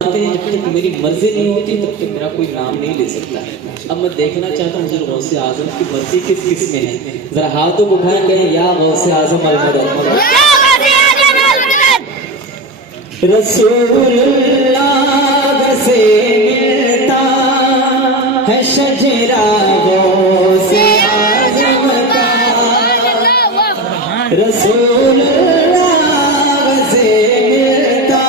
जब तक मेरी मर्जी नहीं होती तब तक मेरा कोई नाम नहीं ले सकता है। अब मैं देखना चाहता हूँ हज़रत गौसे आज़म की मर्जी किस किस में है। जरा हाथों को उठाएं, कहें या गौसे आज़म अल मदद। रसूलुल्लाह से मिलता है शजरा गौसे आज़म का, रसूलुल्लाह से मिलता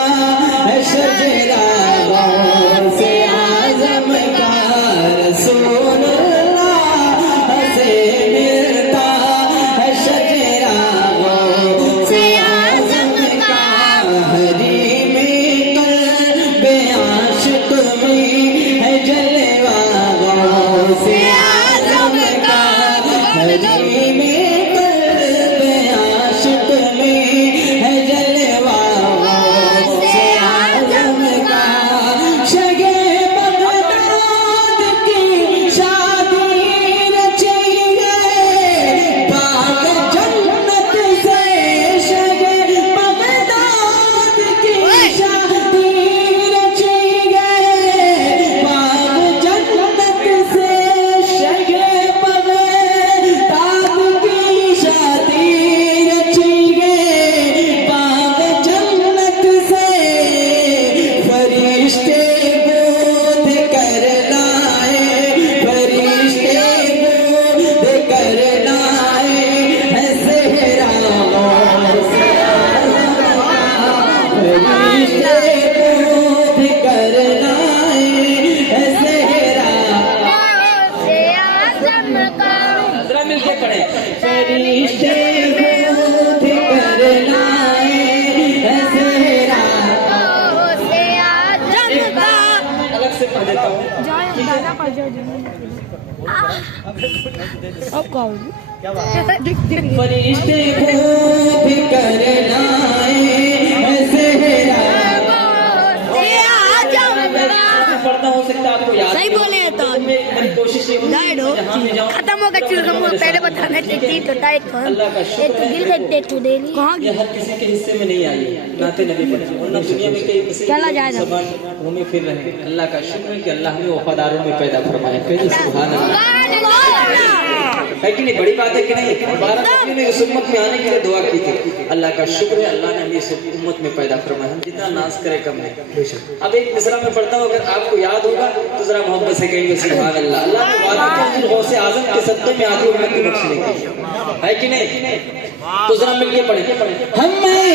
है शजरा गौसे आज़म का, रसूलुल्लाह से मिलता है शजरा गौसे आज़म का। हरी फरिश्ते भी करना पढ़ता हो सकता है आपको याद सही बोले तो मेरी कोशिश खत्म होगा चुलगम पहले बताना चाहिए तो टाइट कर एक दिल का टेक टू डेली कहां ये हर किसी के हिस्से में नहीं आई नाते नबी पर वरना दुनिया में कई किसी चला जाएगा घूमे फिर रहे। अल्लाह का शुक्र है कि अल्लाह हमें वफादारों में पैदा फरमाए। सुभान अल्लाह है कि नहीं? बड़ी बात है कि नहीं? भारत ने इस उम्मत में आने के लिए दुआ की थी। अल्लाह का शुक्र है अल्लाह ने हमें इस उम्मत में पैदा फरमाया। हम जितना नाज करें कम है। अब एक मिसरा में पढ़ता हूँ, अगर आपको याद होगा तो जरा मोहब्बत से कहेंगे सुभान अल्लाह। अल्लाह ने वादा किया गौसे आज़म के सत्ते में आधी उम्मत की बख्श लेगी, है कि नहीं? तो जरा मिलके पढ़े हमें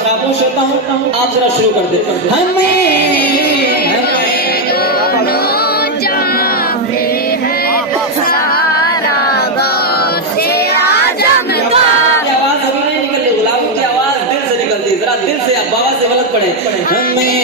खामोश होता हूँ, आप जरा शुरू कर दे। हमें आवाज अभी नहीं निकल रही, गुलाबों की आवाज दिल से निकलती है, जरा दिल से बाबा से गलत पड़े। हमें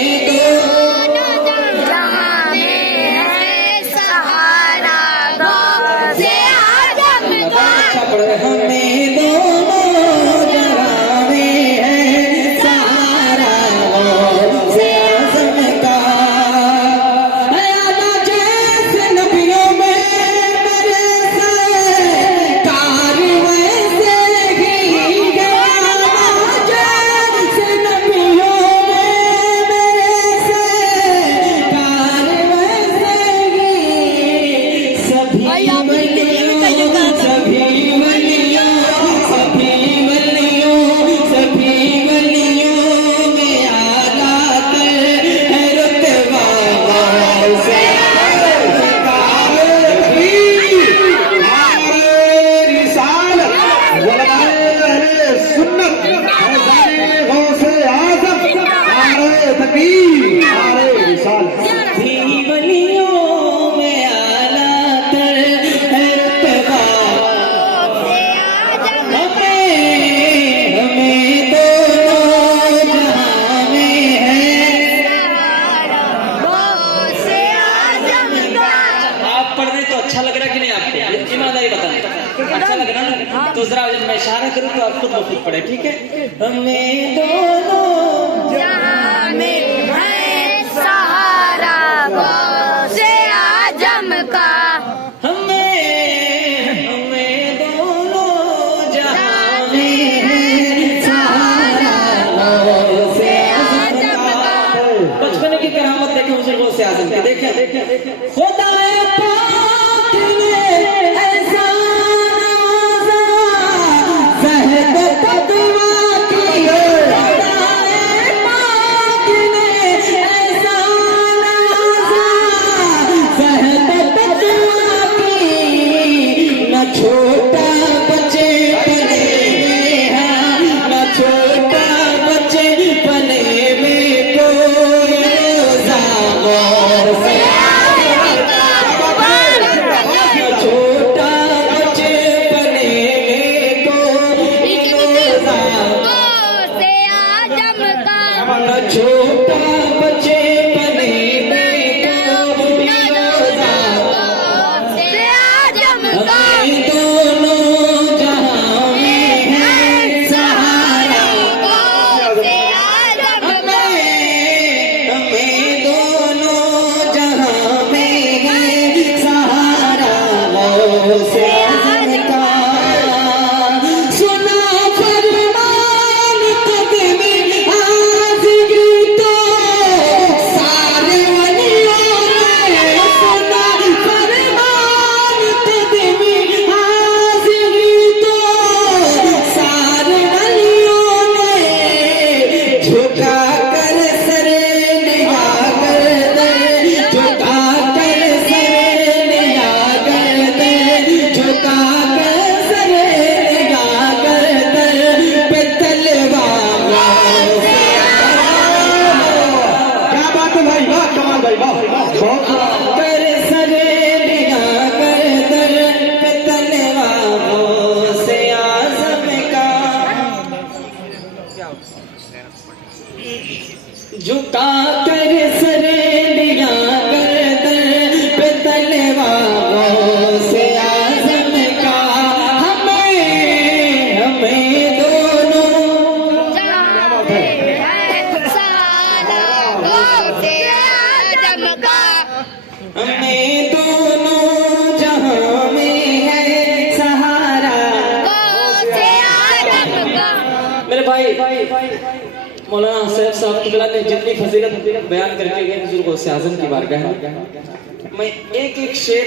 अच्छा लग रहा ना? तो जरा जब मैं इशारा करूँ तो आप खुद ब खुद पढ़े, ठीक है? हमें दोनों जहां में है सहारा की करामत देखें हुजूर गौसे आजम की, देखें खुदा पाक ने ऐसा नवाजा ज़हद तक़वा की, खुदा पाक ने ऐसा नवाजा ज़हद तक़वा की, न छोटा बच्चे पले में है, न छोटा बच्चे पले में कोई ज़ामों से छोटा बच्चे पले में कोई ज़ामों से आजम का, न छोटा बच्चे पले में कोई ज़ामों से आजम का, दोनों जहां में है सहारा से आजम का, हमें दोनों जहां में है सहारा से आजम का। सुना फरमान कदमी आज़िगी तो सारे वलियों ने, सुना फरमान कदमी आज़िगी तो सारे वलियों ने, झुका कर सरे निगाह कर दे, झुका कर सरे निगाह कर दे, झुका कर सरे निगाह कर दे, पे तलवारों से क्या बात है भाई, वाह कमाल भाई, वाह बहुत कर सरे निगाह कर दे, पे तलवारों से आज़म का, झुका कर सरे निगाह कर दे, पे तलवारों से आज़म का, हमें दोनों हमें दोनों जहां में है सहारा। मेरे भाई मौलाना सैफ साहब किबला ने जितनी फजीलत बयान करके गए हुजूर गौसे आजम की बारगाह में, मैं एक एक शेर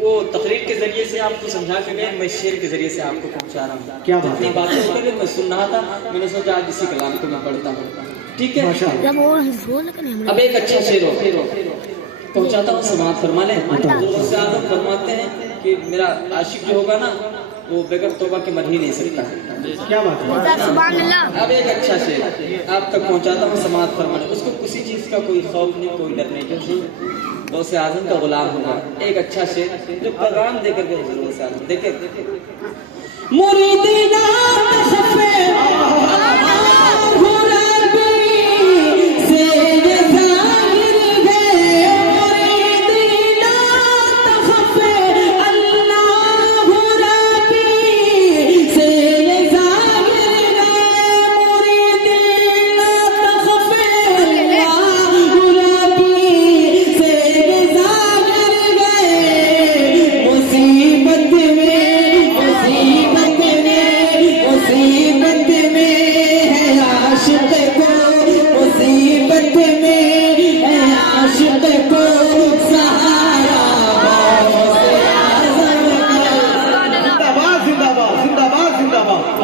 वो तकरीर के जरिए से आपको समझा के गए, मैं शेर के जरिए से आपको पहुंचा रहा हूँ। क्या बात इतनी बातें पहले मैं सुन रहा था, मैंने सोचा आज इसी कलाम को मैं पढ़ता हूँ, ठीक है। अब एक अच्छा शेर हो पहुंचाता हूँ, समाअत फरमा लें। हुजूर गौसे आजम फरमाते हैं कि मेरा आशिक जो होगा ना वो बगैर तौबा के मर ही नहीं सकता। क्या बात है। सुभान अल्लाह। अब एक अच्छा शेर आप तक पहुंचाता हूँ, समाअत फरमा लें। उसको किसी चीज का कोई खौफ नहीं, कोई डर नहीं, क्योंकि गौसे आजम का गुलाम होगा। एक अच्छा शेर जो पैगाम देकर के हुजूर गौसे आजम देखे मुरीदीना खफे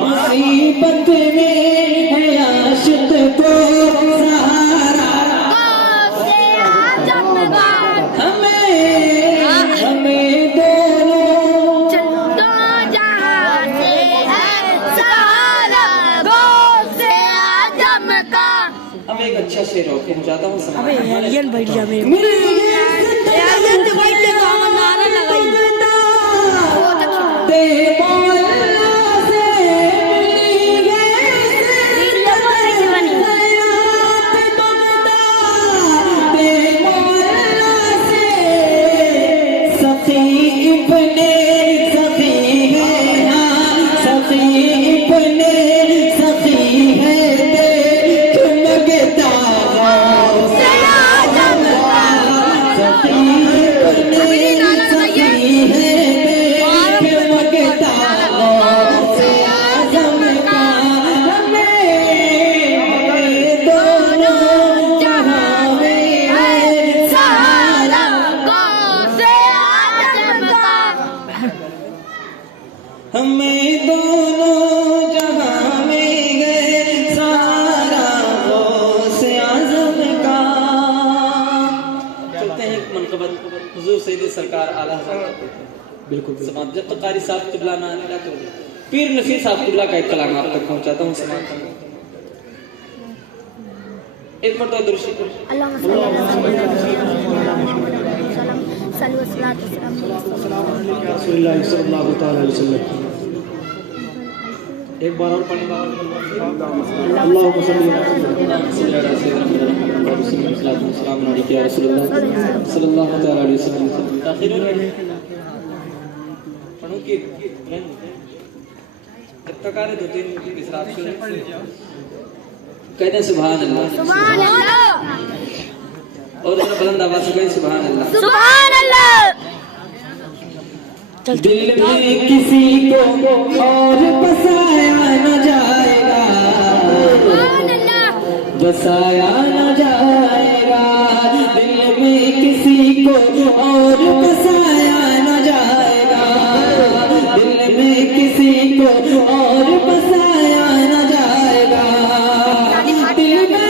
मुसीबत में है आशिक को सहारा, हमें दोनों जहां से है सहारा गौसे आजम का। अब एक अच्छा शेर हो पहुंचाता हूँ। अबे एलियन बैठ जा मेरे एलियन तो बैठ जा, हम नारा लगाई बहुत अच्छा। सखी हुजूर सैयद सरकार आला हज़रत बिल्कुल समाज जब तक कारी साहब किबला ना आने तो पीर नसीर साहब किबला का एक कलाम आप तक पहुंचाता हूं समाज एक मरतबा दुरूद शरीफ अल्लाहुम्मा सल्ली अला सय्यिदिना मुहम्मद सल्लल्लाहु रसूलुल्लाह सल्लल्लाहु तआला अलैहि वसल्लम। एक बार और पढ़िए। अल्लाहुम्मा सल्ली अला सल्लल्लाहु अलैहि या रसूलुल्लाह सल्लल्लाहु तआला अलैहि वसल्लम। आखिर में पढ़ो कि जब तक आ रहे दो तीन की सलात सुने कहते हैं सुभान अल्लाह सुभान अल्लाह और जरा बुलंद आवाज से कहें सुभान अल्लाह। सुभान अल्लाह। दिल में किसी को और बसाया न जाएगा, बसाया न जाएगा। दिल में किसी को और बसाया न जाएगा, दिल में किसी को और बसाया न जाएगा। दिल में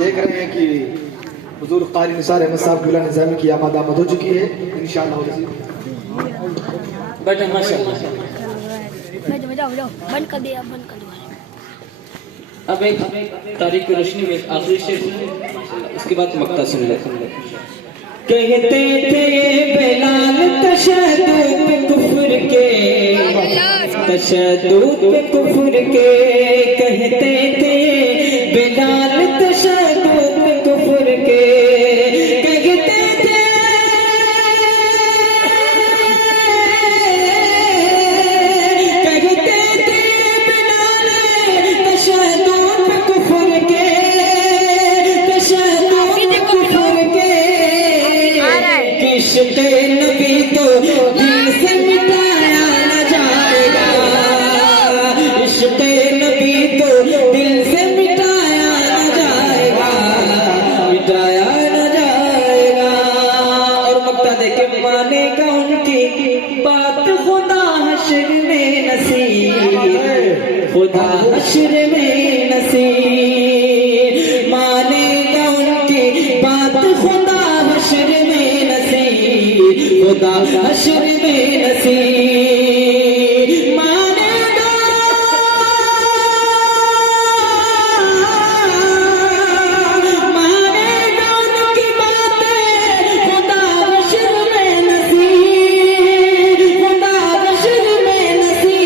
देख रहे हैं कि हुजूर कारी निसार अहमद साहब क़िबला निज़ामी की आमद आमद हो चुकी है इंशाअल्लाह। बैठे माशाअल्लाह। बंद कर दे, अब बंद कर दो। अब एक तारीख की रोशनी में आखिरी शेर सुनिए, उसके बाद मक्ता सुन ले। कहते थे बिलाल तशद्दुद कुफ्र के, तशद्दुद कुफ्र के। कहते थे बिलाल तशद्दुद कुफ्र के। कहते थे बिलाल तशद्दुद कुफ्र के, तशद्दुद कुफ्र के। इश्क़ नबी तो दिल से मिटाया न जाएगा, इश्क़ नबी तो दिल से मिटाया न जाएगा, मिटाया न जाएगा। और मक्ता देखे मानेगा उनकी बात खुदा हश्र में नसीब, खुदा हश्र में नसीब। मानेगा उनकी बात खुदा हश्र में नसीब, खुदा हश्र में नसीब। मानेगा उनकी बातें खुदा हश्र में नसीब, खुदा हश्र में नसीब।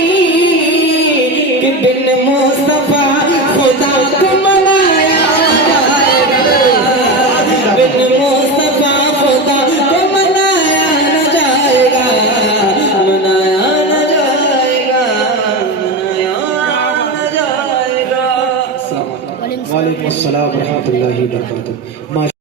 कि बिन मुस्तफा खुदा को मनाया जाएगा, बिन मुस्तफा खुदा को मनाया न जाएगा, मनाया न जाएगा, मनाया न जाएगा। वालेकुम अस्सलाम व रहमतुल्लाहि व बरकातुहू।